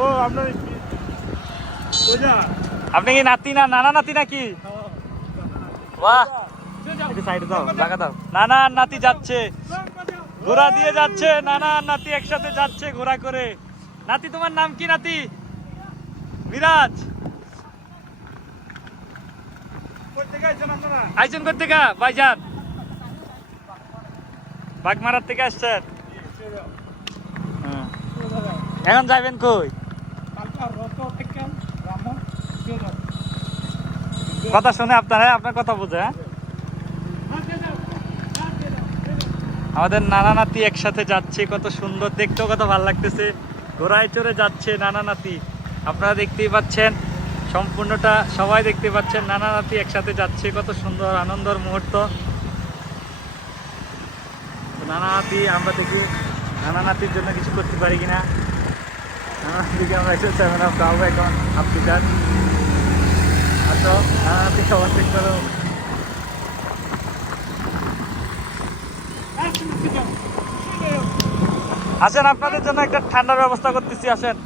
ও আপনার আপনি কি নাতি না নানা নাতি নাকি? বাহ। সাইডে দাও লাগা দাও। নানা নাতি যাচ্ছে। ঘোড়া দিয়ে যাচ্ছে নানা নাতি একসাথে যাচ্ছে ঘোড়া করে। নাতি তোমার নাম কি নাতি? মিরাজ। আইছেন করতে গা ভাইজান। বাগমারার থেকে আসছেন। হ্যাঁ। এখন যাবেন কই? কথা শুনে আপনারা আপনার কথা বুঝে হ্যাঁ? আমাদের নানা নাতি একসাথে যাচ্ছে, কত সুন্দর, দেখতেও কত ভালো লাগতেছে। ঘোড়ায় চড়ে যাচ্ছে নানা নাতি। আপনারা দেখতেই পাচ্ছেন, সম্পূর্ণটা সবাই দেখতে পাচ্ছেন, নানা নাতি একসাথে যাচ্ছে, কত সুন্দর আনন্দর মুহূর্ত। নানা নাতি, আমরা দেখি নানা নাতির জন্য কিছু করতে পারি কিনা। নানা নাতিকে আমরা সেভেন খাওয়াবো এখন আপনি যান আচ্ছা সবার ঠিক করো আসেন আপনাদের জন্য একটা ঠান্ডার ব্যবস্থা করতেছি আসেন।